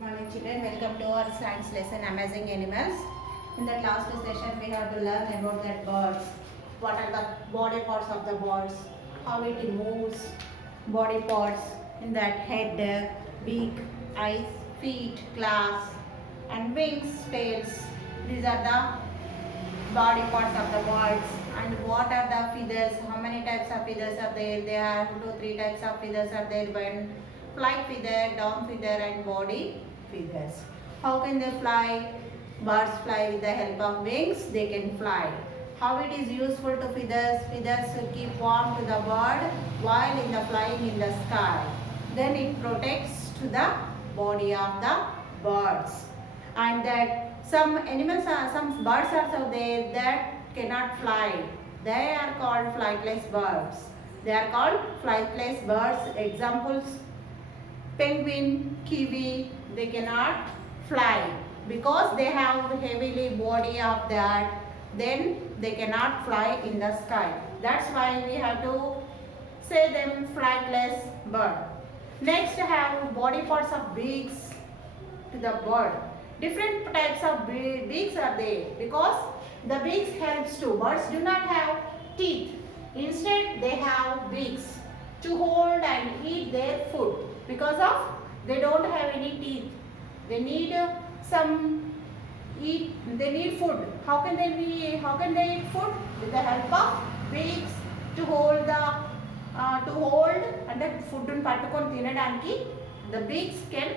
Morning children, welcome to our science lesson Amazing Animals. In the last session we have to learn about that birds. What are the body parts of the birds, how it moves, body parts in that head, beak, eyes, feet, claws and wings, tails. These are the body parts of the birds. And what are the feathers, how many types of feathers are there? There are 2 to 3 types of feathers are there. One flight feather, down feather and body feathers. How can they fly? Birds fly with the help of wings. They can fly. How it is useful to feathers? Feathers to keep warm to the bird while in the flying in the sky. Then it protects to the body of the birds. And that some animals are, some birds are also there that cannot fly. They are called flightless birds. They are called flightless birds. Examples: penguin, kiwi. They cannot fly because they have heavily body of that. Then they cannot fly in the sky. That's why we have to say them flightless bird. Next, have body parts of beaks to the bird. Different types of beaks are there because the beaks helps to. Birds do not have teeth. Instead, they have beaks to hold and eat their food. Because of they don't have any teeth. They need they need food. How can they eat food? With the help of beaks to hold and the food పట్టుకొని తినడానికి the beaks can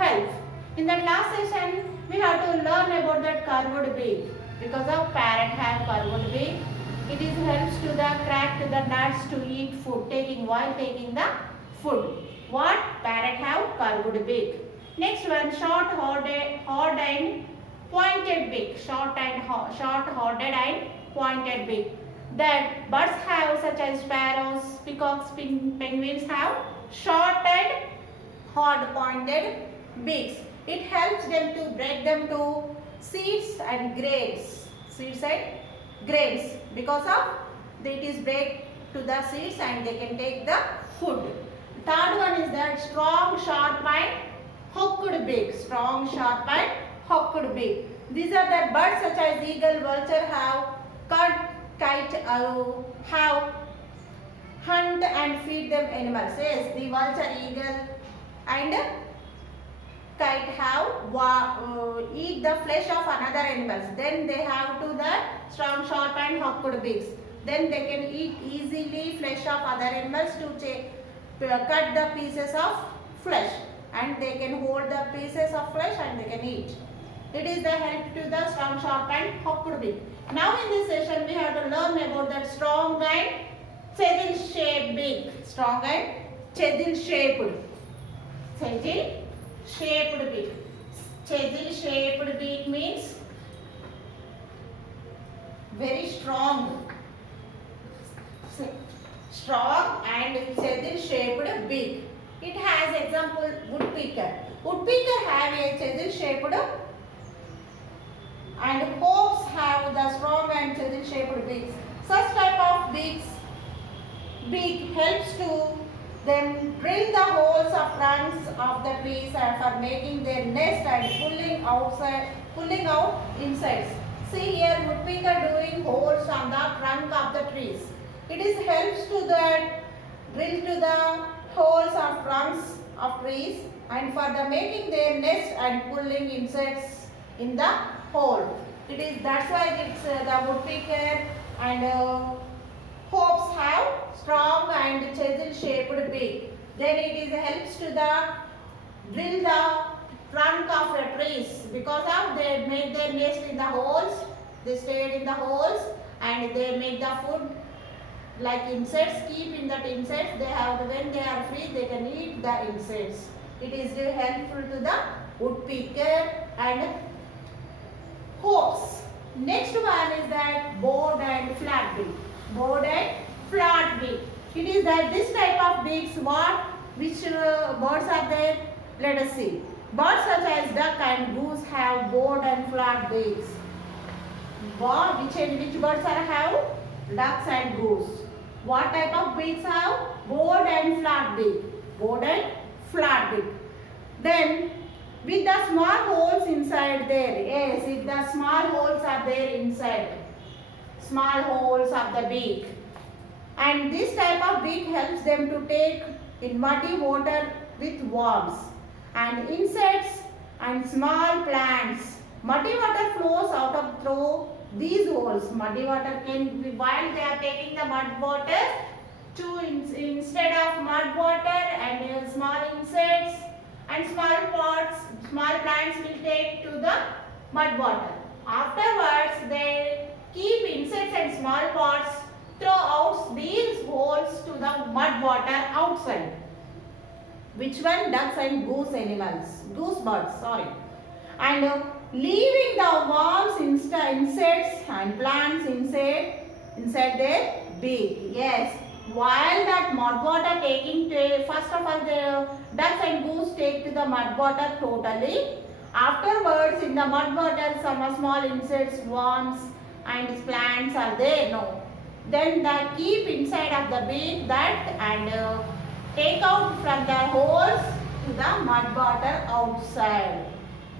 help. In the last session, we have to learn about that curved beak. Because of parrot have curved beak, it is helps to the crack to the nuts to eat food while taking the food. What? Parrot have curved beak. Next one, short hoarded and pointed beak. Short hoarded and pointed beak. That birds have, such as sparrows, peacocks, penguins have short and hard pointed beaks. It helps them to break them to seeds and grains. Seeds and grains. Because of it is break to the seeds and they can take the food. Third one is that strong, sharp and hooked beak. Strong, sharp and hooked beak. These are the birds such as eagle, vulture have kite, have hunt and feed them animals. Yes, the vulture, eagle and kite have eat the flesh of another animals. Then they have to the strong, sharp and hooked beaks. Then they can eat easily flesh of other animals to cut the pieces of flesh, and they can hold the pieces of flesh and they can eat. It is the help to the strong, sharp and hooked beak. Now in this session we have to learn about that strong and chisel shaped beak. Strong and chisel shaped. Chisel shaped beak. Chisel shaped beak means very strong. Strong and chisel shaped beak. It has example woodpecker. Woodpecker have a chisel shaped and hawks have the strong and chisel shaped beaks. Such type of beak helps to them drill the holes of trunks of the trees and for making their nest and pulling out insects. See here, woodpecker doing holes on the trunk of the trees. It is helps to that drill to the holes of trunks of trees and for the making their nest and pulling insects in the hole. It is that's why it's the woodpecker and hawks have strong and chisel shaped beak. Then it is helps to the drill the trunk of the trees because of they make their nest in the holes. They stayed in the holes and they make the food like insects. Keep in that insects. They have when they are free they can eat the insects. It is helpful to the woodpecker and hawks. Next one is that bowed and flat beak. Bowed and flat beak. It is that this type of beaks which birds are there? Let us see. Birds such as duck and goose have bowed and flat beaks. Which birds have? Ducks and goose. What type of beaks have? Bowed and flat beak. Bowed and flat beak. Then with the small holes inside there. Yes, if the small holes are there inside, small holes of the beak. And this type of beak helps them to take in muddy water with worms and insects and small plants. Muddy water flows out of through these holes. Muddy water can be, while they are taking the mud water, instead of mud water and small insects and small pots, small plants will take to the mud water. Afterwards, they keep insects and small pots throw out these holes to the mud water outside. Which one? Ducks and goose animals. Goose birds, sorry. And leaving the worms, insects and plants inside their beak. Yes. While that mud water taking to, first of all the ducks and goose take to the mud water totally. Afterwards in the mud water some small insects, worms and plants are there. No. Then they keep inside of the beak that and take out from the holes to the mud water outside.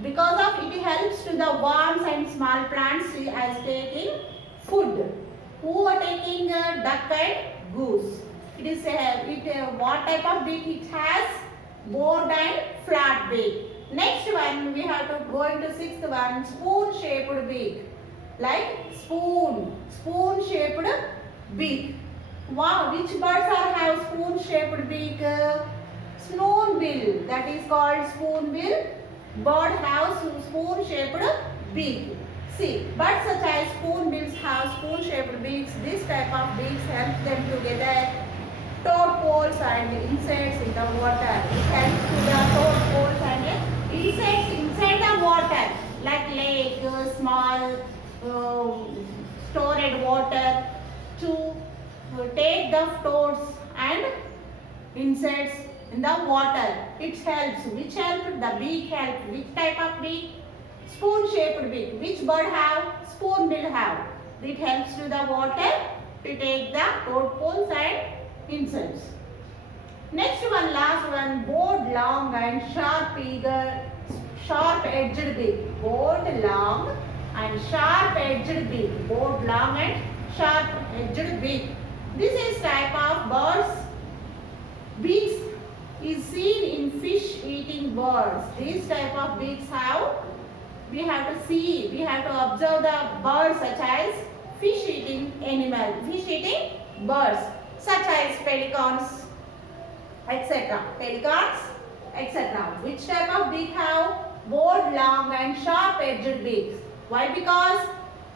Because of it helps to the worms and small plants as taking food. Who are taking duck and goose? It is what type of beak it has? Bored and flat beak. Next one we have to go into sixth one, spoon shaped beak. Like spoon shaped beak. Wow, which birds have spoon shaped beak? Spoonbill, that is called spoonbill. Bird have spoon shaped beak. See, birds such as spoonbills have spoon shaped beaks. This type of beaks help them to gather tadpoles and insects in the water. It helps to the tadpoles and insects inside the water, like lake, small stored water, to take the toads and insects in the water. It helps. Which help? The beak help. Which type of beak? Spoon shaped beak. Which bird have? Spoonbill have. It helps to the water to take the tadpoles and insects. Next one, last one, bored long and sharp edged beak. Bored long and sharp edged beak. Bored long and sharp edged beak. This is type of birds. Beaks is seen in fish eating birds. These type of beaks have, we have to see, we have to observe the birds such as fish eating animal, fish eating birds such as pelicans, etc. Pelicans, etc. Which type of beak have? Bored long and sharp edged beaks. Why? Because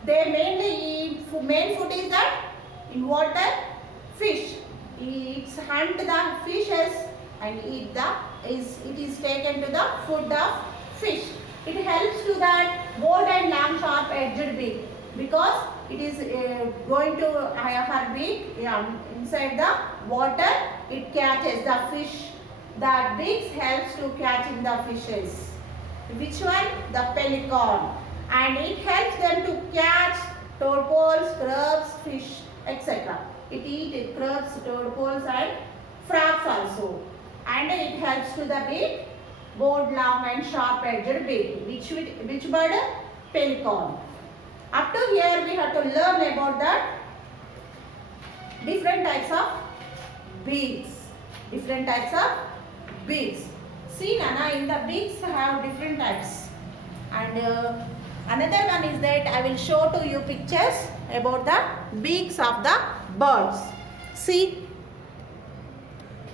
they mainly eat, main food is that in water, fish. It hunt the fishes and eat the, it is taken to the food of fish. It helps to that bored and long sharp edged beak because it is going to her beak inside the water. It catches the fish. The beak helps to catching the fishes. Which one? The pelican. And it helps them to catch tadpoles, crabs, fish, etc. It eats crabs, tadpoles and frogs also. And it helps to the beak, bored, long and sharp edged beak. Which bird? Pelican. Up to here we have to learn about the different types of beaks. Different types of beaks. See Nana, in the beaks have different types. And another one is that I will show to you pictures about the beaks of the birds. See,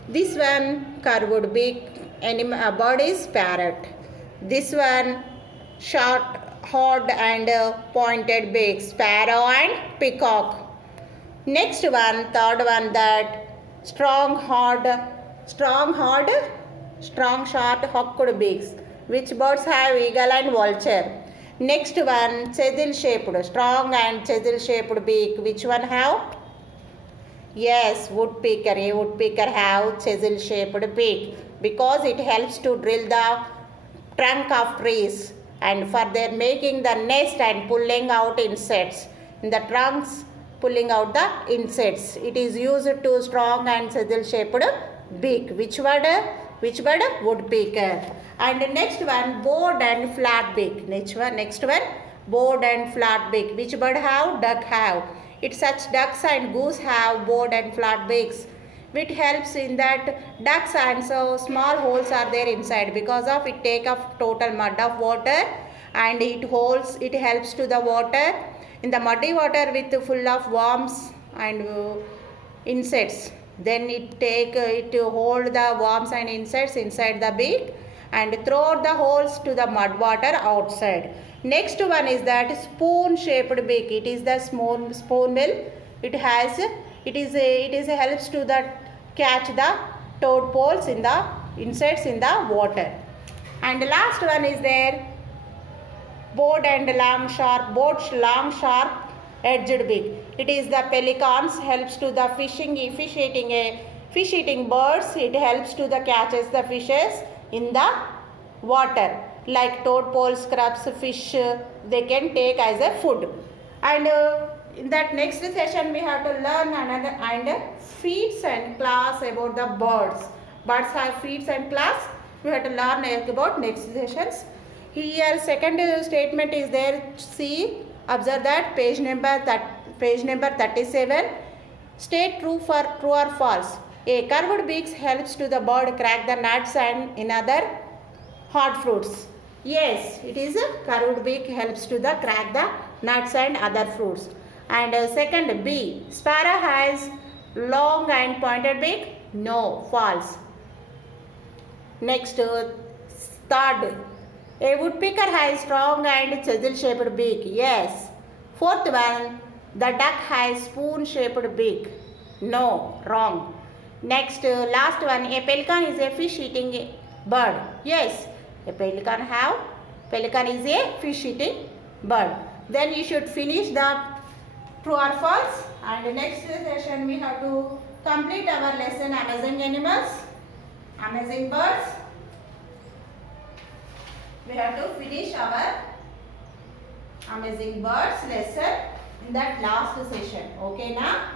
this one curved beak bird is parrot. This one short, hard and pointed beak, sparrow and peacock. Next one, third one, that strong, short, hooked beaks. Which birds have? Eagle and vulture. Next one, chisel shaped, strong and chisel shaped beak. Which one have? Yes, woodpecker. A woodpecker have chisel shaped beak because it helps to drill the trunk of trees and for their making the nest and pulling out insects. In the trunks, pulling out the insects. It is used to strong and chisel shaped beak. Which word? Which bird? Woodpecker. And next one, bored and flat beak. Next one, bored and flat beak. Which bird have? Duck have. It's such ducks and goose have bored and flat beaks. Which helps in that ducks and so small holes are there inside, because of it take up total mud of water, and it helps to the water in the muddy water with full of worms and insects. Then it hold the worms and insects inside the beak and throw the holes to the mud water outside. Next one is that spoon shaped beak. It is the spoon bill. It helps to the catch the tadpoles in the insects in the water. And last one is there board and long sharp edged beak. It is the pelicans, helps to the fish eating birds. It helps to the catches the fishes in the water, like tadpoles, crabs, fish, they can take as a food. And in that next session we have to learn another and feeds and class about the birds. Birds have feeds and class. We have to learn about next sessions. Here second statement is there. See, observe that page number 37. State true or false. A curved beak helps to the bird crack the nuts and in other hard fruits. Yes, it is a curved beak helps to the crack the nuts and other fruits. And second, B. Sparrow has long and pointed beak. No, false. Next, third. A woodpecker has strong and chisel-shaped beak. Yes. Fourth one, the duck has spoon-shaped beak. No, wrong. Next, last one, a pelican is a fish-eating bird. Yes, a pelican is a fish-eating bird. Then you should finish the true or false. And next session we have to complete our lesson amazing animals, amazing birds. We have to finish our amazing birds lesson in that last session. Okay now?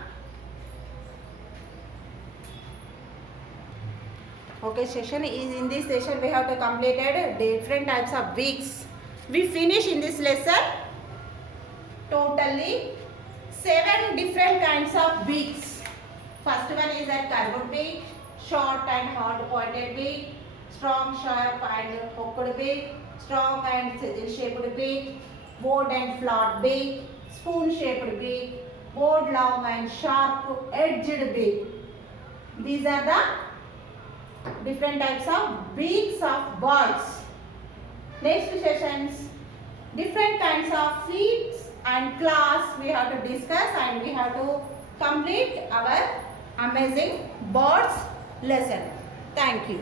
Okay, session is in this session we have to completed different types of beaks. We finish in this lesson totally 7 different kinds of beaks. First one is a curved beak, short and hard pointed beak, strong, sharp and hooked beak, strong and chisel-shaped beak, board and flat beak, spoon-shaped beak, board, long and sharp edged beak. These are the different types of beaks of birds. Next sessions, different kinds of feet and class we have to discuss, and we have to complete our amazing birds lesson. Thank you.